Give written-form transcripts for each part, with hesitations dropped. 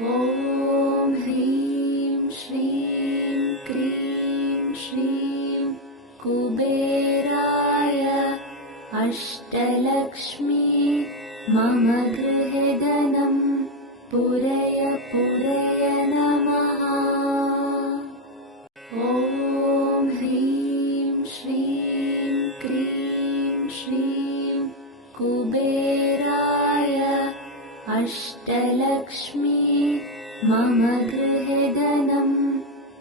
ॐ ह्रीं श्रीं क्रीं श्रीं कुबेराय अष्टलक्ष्मी मम गृहे धनं पूरय पूरय नमः। ॐ ह्रीं श्रीं क्रीं श्रीं कुबेराय अष्टलक्ष्मी मम गृहे धनं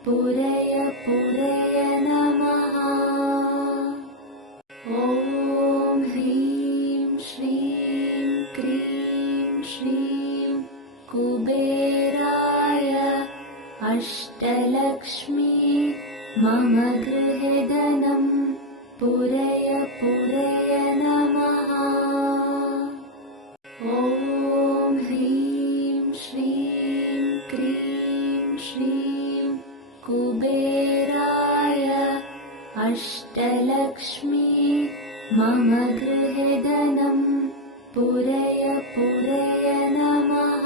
पूरय पूरय नमः। ॐ ह्रीं श्रीं क्रीं श्रीं कुबेराय अष्टलक्ष्मी मम गृहे धनं पूरय पूरय नमः। ॐ ह्रीं श्रीं क्रीं श्रीं कुबेराय अष्टलक्ष्मी मम गृहे धनं पूरय पूरय नमः।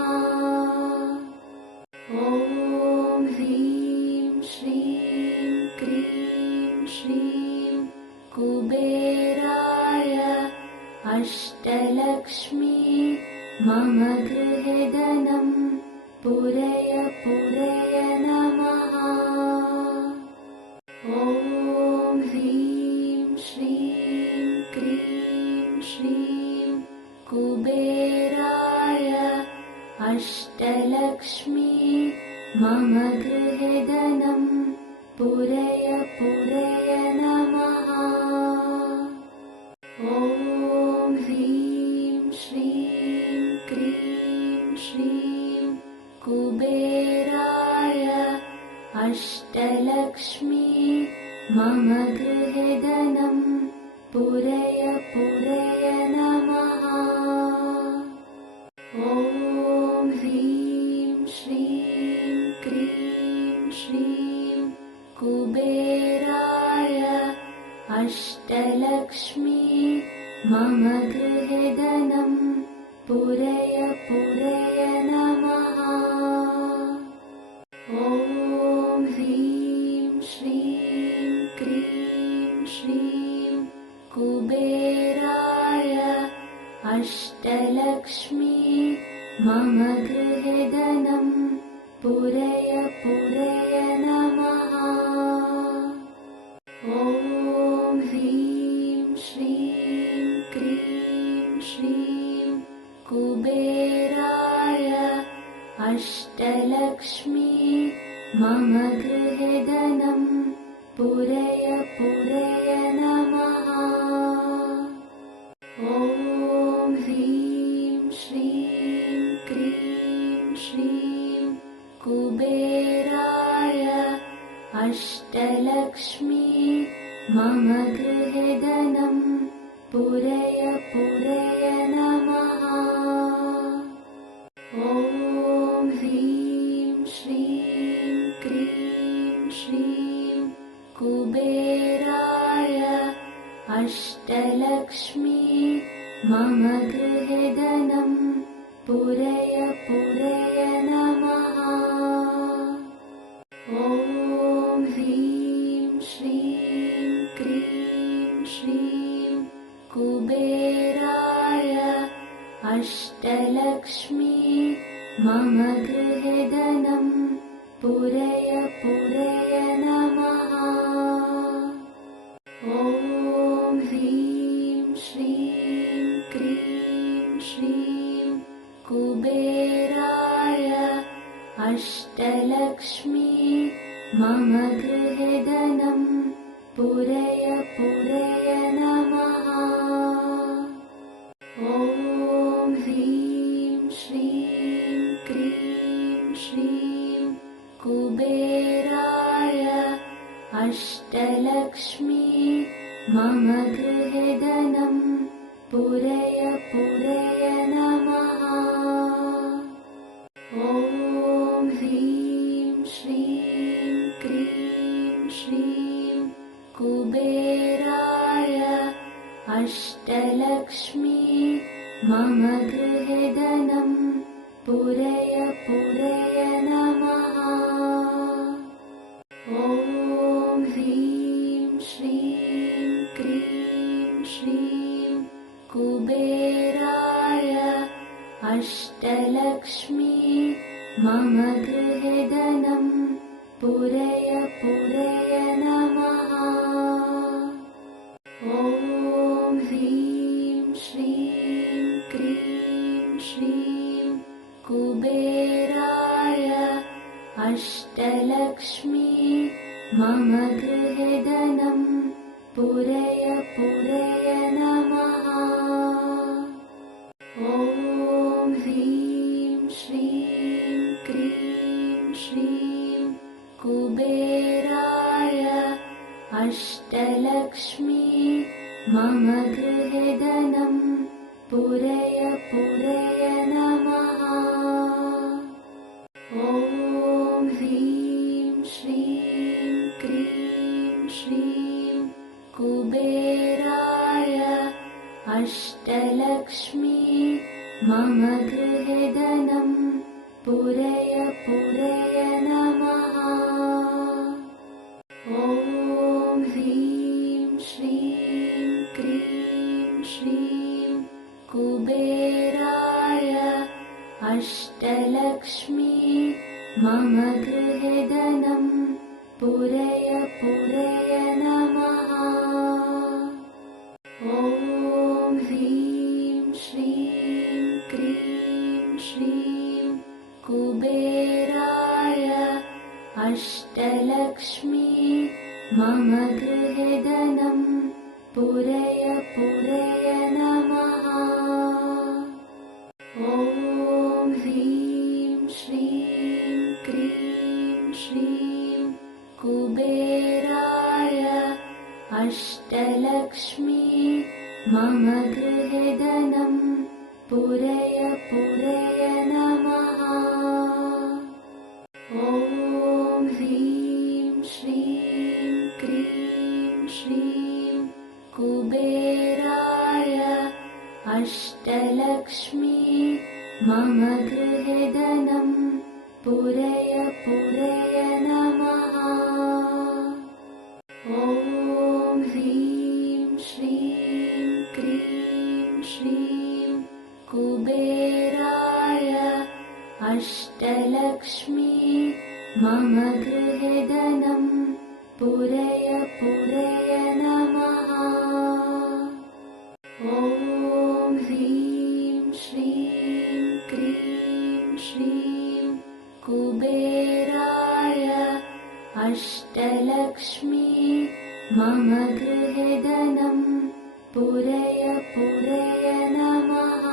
ॐ ह्रीं श्रीं क्रीं श्रीं कुबेराय अष्टलक्ष्मी मम गृहे धनं पूरय पूरय नमः। ॐ ह्रीं श्रीं क्रीं श्रीं कुबेराय अष्टलक्ष्मी मम गृहे धनं पूरय पूरय नमः। ॐ ह्रीं श्रीं क्रीं श्रीं कुबेराय अष्टलक्ष्मी मम गृहे धनं पूरय पूरय नमः। ॐ ह्रीं श्रीं क्रीं श्रीं कुबेराय अष्टलक्ष्मी मम गृहे धनं पूरय पूरय नमः। ॐ ह्रीं श्रीं क्रीं श्रीं कुबेराय अष्टलक्ष्मी मम गृहे धनं पूरय पूरय नमः। ॐ ह्रीं श्रीं क्रीं श्रीं कुबेराय अष्टलक्ष्मी मम गृहे धनं पूरय पूरय नमः। ॐ ह्रीं श्रीं क्रीं श्रीं कुबेराय अष्टलक्ष्मी मम गृहे धनं पूरय पूरय नमः। ॐ ह्रीं श्रीं क्रीं श्रीं कुबेराय अष्टलक्ष्मी मम गृहे धनं पूरय पूरय नमः। ॐ ह्रीं श्रीं क्रीं श्रीं कुबेराय अष्टलक्ष्मी मम गृहे धनं पूरय पूरय नमः। ॐ ह्रीं श्रीं क्रीं श्रीं कुबेराय अष्टलक्ष्मी मम गृहे धनं पूरय पूरय नमः। ॐ ह्रीं श्रीं क्रीं श्रीं कुबेराय अष्टलक्ष्मी मम गृहे धनं पूरय पूरय नमः। ॐ ह्रीं श्रीं क्रीं श्रीं कुबेराय अष्टलक्ष्मी मम गृहे धनं पूरय पूरय मम गृहे धनं पूरय पूरय नमः। ॐ ह्रीं श्रीं क्रीं श्रीं कुबेराय अष्टलक्ष्मी मम गृहे धनं पूरय पूरय नमः। ॐ ह्रीं श्रीं क्रीं श्रीं कुबेराय अष्टलक्ष्मी मम गृहे धनं पूरय पूरय नमः। ॐ ह्रीं श्रीं क्रीं श्रीं कुबेराय अष्टलक्ष्मी मम गृहे धनं पूरय पूरय नमः। ॐ ह्रीं श्रीं क्रीं श्रीं कुबेराय अष्टलक्ष्मी मम गृहे धनं पूरय पूरय नमः। ॐ ह्रीं श्रीं क्रीं श्रीं कुबेराय अष्टलक्ष्मी मम गृहे धनं पूरय पूरय नमः। ॐ ह्रीं श्रीं क्रीं श्रीं कुबेराय अष्टलक्ष्मी मम गृहे धनं पूरय पूरय नमः। ॐ ह्रीं श्रीं क्रीं श्रीं कुबेराय अष्टलक्ष्मी मम गृहे धनं पूरय पूरय नमः। ॐ ह्रीं श्रीं क्रीं श्रीं कुबेराय अष्टलक्ष्मी मम गृहे धनं पूरय पूरय नमः। ॐ ह्रीं श्रीं क्रीं श्रीं कुबेराय अष्टलक्ष्मी मम गृहे धनं पूरय पूरय नमः।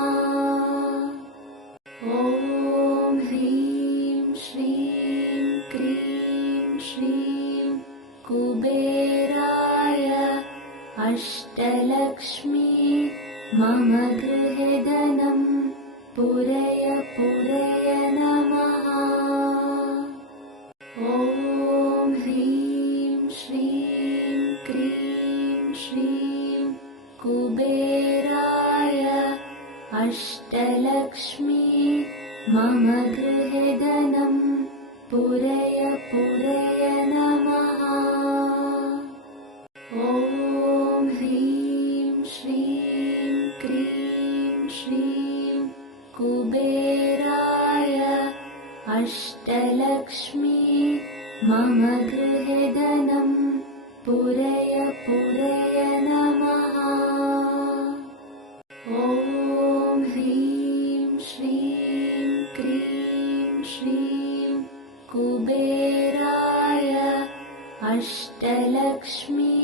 ॐ ह्रीं श्रीं क्रीं श्रीं कुबेराय अष्टलक्ष्मी मम गृहे धनं पूरय पूरय नमः। ॐ ह्रीं श्रीं क्रीं श्रीं कुबेराय अष्टलक्ष्मी मम गृहे धनं पूरय पूरय नमः। ॐ ह्रीं श्रीं क्रीं श्रीं कुबेराय अष्टलक्ष्मी मम गृहे धनं पूरय पूरय नमः। ॐ ह्रीं श्रीं क्रीं श्रीं कुबेराय अष्टलक्ष्मी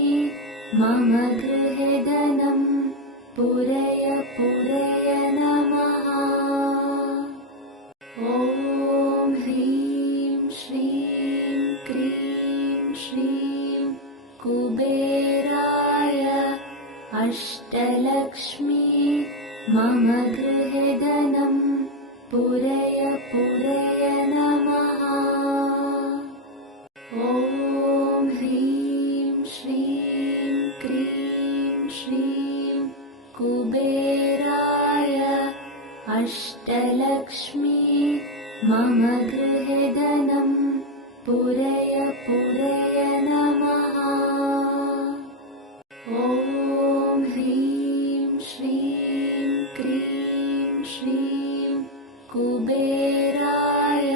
मम गृहे धनं पूरय पूरय नमः। ॐ ह्रीं श्रीं क्रीं श्रीं कुबेराय अष्टलक्ष्मी मम गृहे धनं पूरय पूरय नमः। ॐ ह्रीं श्रीं क्रीं श्रीं कुबेराय अष्टलक्ष्मी मम गृहे धनं पूरय पूरय नमः। ॐ ह्रीं श्रीं क्रीं श्रीं कुबेराय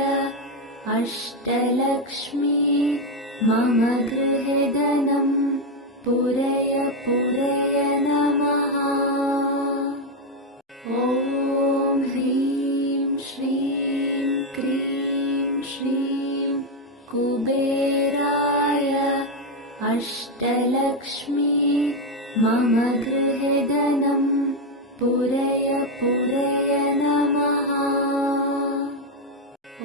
अष्टलक्ष्मी मम गृहे धनं पूरय पूरय नमः। ॐ ह्रीं श्रीं क्रीं श्रीं कुबेराय अष्टलक्ष्मी मम गृहे धनं पूरय पूरय नमः।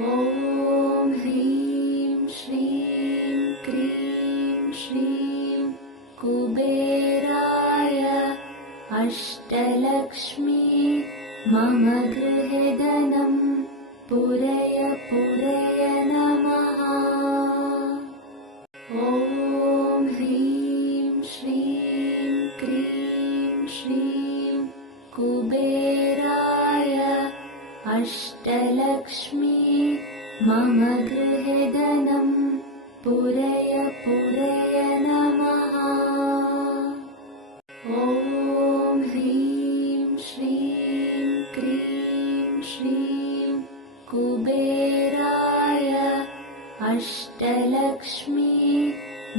ॐ ह्रीं श्रीं क्रीं श्रीं कुबेराय अष्टलक्ष्मी मम गृहे धनं पूरय पूरय नमः। ॐ ह्रीं श्रीं क्रीं श्रीं कुबेराय अष्टलक्ष्मी मम गृहे धनं पूरय पूरय नमः। ॐ ह्रीं श्रीं क्रीं श्रीं कुबेराय अष्टलक्ष्मी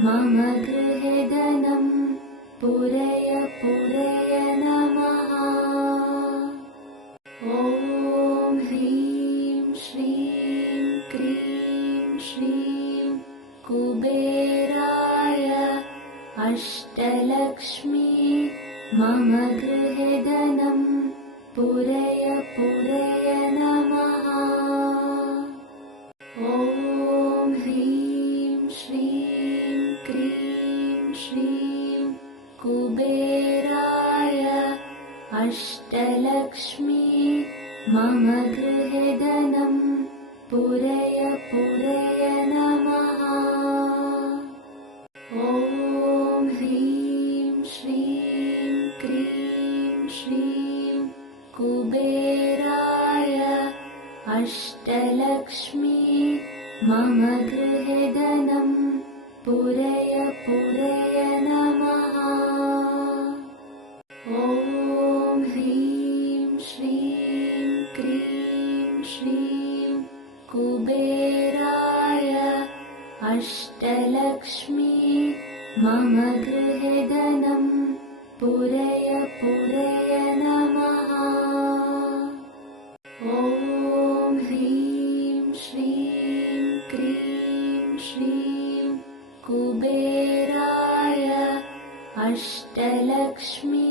मम गृहे धनं पूरय पूरय नमः। ॐ ह्रीं श्रीं क्रीं श्रीं कुबेराय अष्टलक्ष्मी मम गृहे धनं पूरय पूरय नमः। ॐ ह्रीं श्रीं क्रीं श्रीं कुबेराय अष्टलक्ष्मी मम गृहे धनं पूरय पूरय नमः। ॐ ह्रीं श्रीं क्रीं श्रीं कुबेराय अष्टलक्ष्मी मम गृहे धनं पूरय पूरय नमः। ॐ ह्रीं श्रीं क्रीं श्रीं कुबेराय अष्टलक्ष्मी मम गृहे धनं पूरय पूरय नमः। ॐ ह्रीं श्रीं क्रीं श्रीं कुबेराय अष्टलक्ष्मी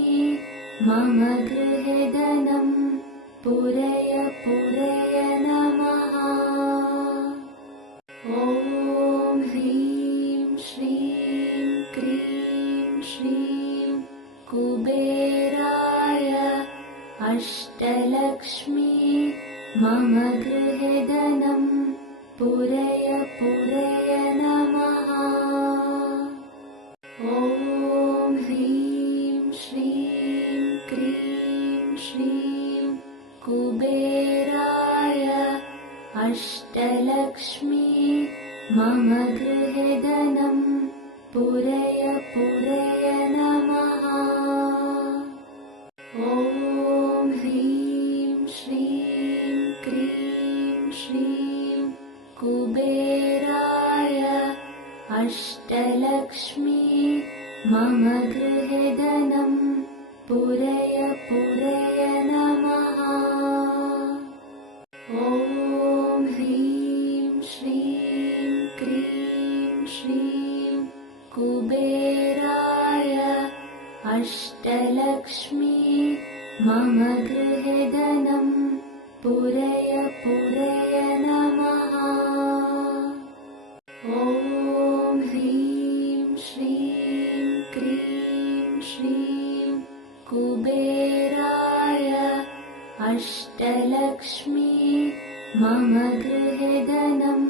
मम गृहे धनं पूरय पूरय नमः। ॐ ह्रीं श्रीं क्रीं श्रीं कुबेराय अष्टलक्ष्मी मम गृहे धनं पूरय पूरय नमः। ॐ ह्रीं श्रीं क्रीं श्रीं कुबेराय अष्टलक्ष्मी मम गृहे धनं पूरय पूरय नमः। ॐ ह्रीं श्रीं क्रीं श्रीं कुबेराय अष्टलक्ष्मी मम गृहे धनं पूरय पूरय नमः। ॐ ह्रीं श्रीं क्रीं श्रीं कुबेराय अष्टलक्ष्मी मम गृहे धनं पूरय पूरय नमः। ॐ ह्रीं श्रीं क्रीं श्रीं कुबेराय अष्टलक्ष्मी मम गृहे धनं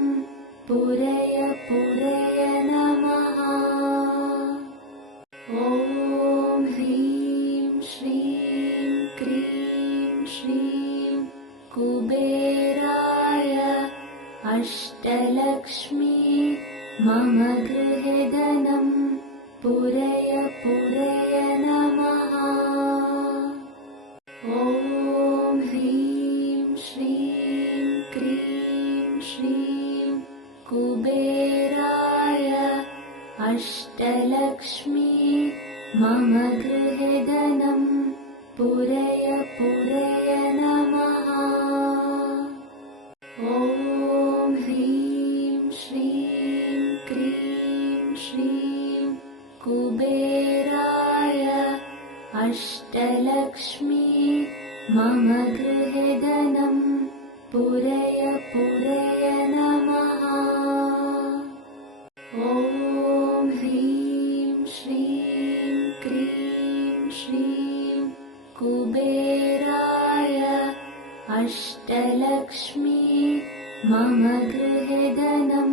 पूरय पूरय नमः। ॐ ह्रीं श्रीं क्रीं श्रीं कुबेराय अष्टलक्ष्मी मम गृहे धनं पूरय पूरय नमः। ॐ ह्रीं श्रीं क्रीं श्रीं कुबेराय अष्टलक्ष्मी मम गृहे धनं पूरय पूरय नमः। ॐ ह्रीं श्रीं क्रीं श्रीं कुबेराय अष्टलक्ष्मी मम गृहे धनं पूरय पूरय नमः। ॐ ह्रीं श्रीं क्रीं श्रीं कुबेराय अष्टलक्ष्मी मम गृहे धनं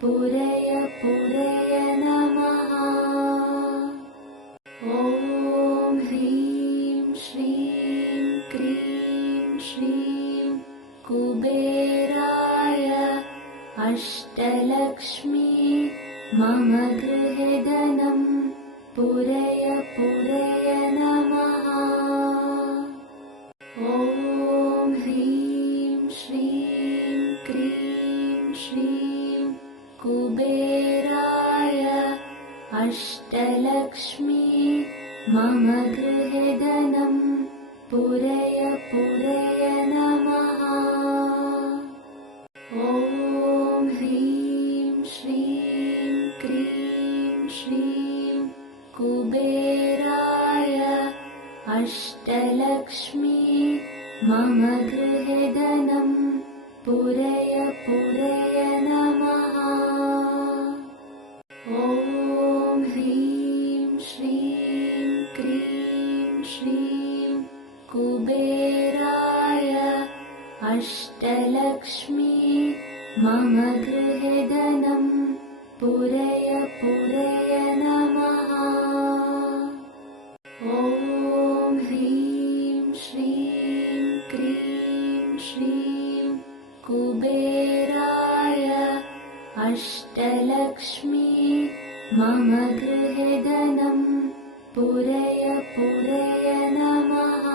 पूरय पूरय नमः। ॐ ह्रीं श्रीं क्रीं श्रीं कुबेराय अष्टलक्ष्मी मम गृहे धनं पूरय पूरय नमः। ॐ ह्रीं श्रीं क्रीं श्रीं कुबेराय अष्टलक्ष्मी मम गृहे धनं पूरय पूरय नमः। ॐ ह्रीं श्रीं क्रीं श्रीं कुबेराय अष्टलक्ष्मी मम गृहे धनं पूरय पूरय नमः। ॐ ह्रीं श्रीं क्रीं श्रीं कुबेराय अष्टलक्ष्मी मम गृहे धनं पूरय पूरय नमः। ॐ ह्रीं श्रीं क्रीं श्रीं कुबेराय अष्टलक्ष्मी मम गृहे धनं पूरय पूरय नमः।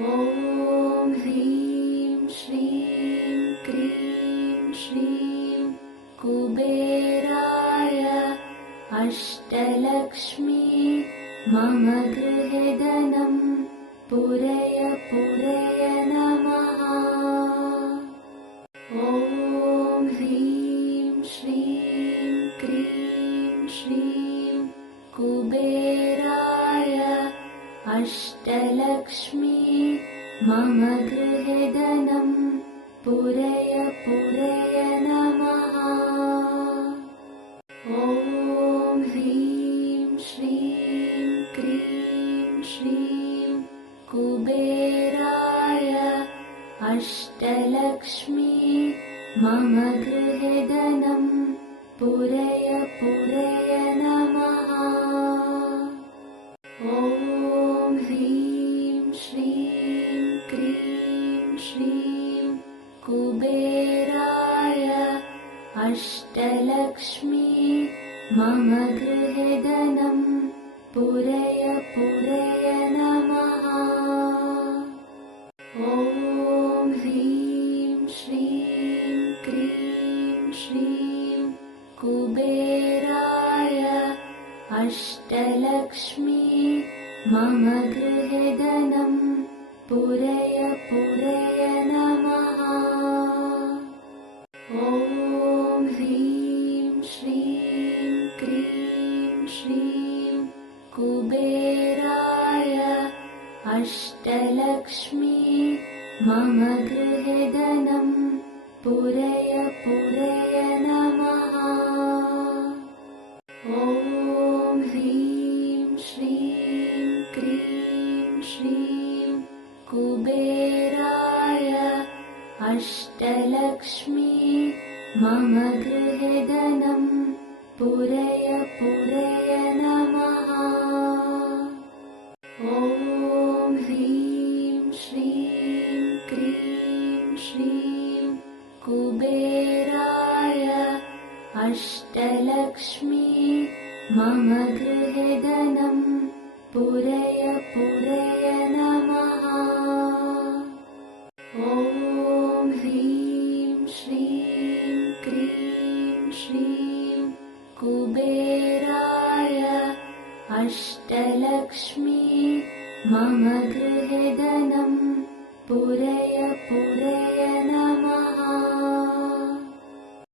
ॐ ह्रीं श्रीं क्रीं श्रीं कुबेराय अष्टलक्ष्मी मम गृहे धनं पूरय पूरय नमः। ॐ ह्रीं श्रीं क्रीं श्रीं कुबेराय अष्टलक्ष्मी मम गृहे धनं पूरय पूरय नमः। ॐ ह्रीं श्रीं क्रीं श्रीं कुबेराय अष्टलक्ष्मी मम गृहे धनं पूरय पूरय नमः। ॐ ह्रीं श्रीं क्रीं श्रीं कुबेराय अष्टलक्ष्मी मम गृहे धनं पूरय पूरय नमः। ॐ ह्रीं श्रीं क्रीं श्रीं कुबेराय अष्टलक्ष्मी मम गृहे धनं पूरय पूरय नमः। ॐ ह्रीं श्रीं क्रीं श्रीं कुबेराय अष्टलक्ष्मी मम गृहे धनं पूरय पूरय नमः। ॐ ह्रीं श्रीं क्रीं श्रीं कुबेराय अष्टलक्ष्मी मम गृहे धनं पूरय पूरय नमः। ॐ ह्रीं श्रीं क्रीं श्रीं कुबेराय अष्टलक्ष्मी मम गृहे धनं पूरय पूरय नमः। ॐ ह्रीं श्रीं अष्टलक्ष्मी मम गृहे धनं पूरय पूरय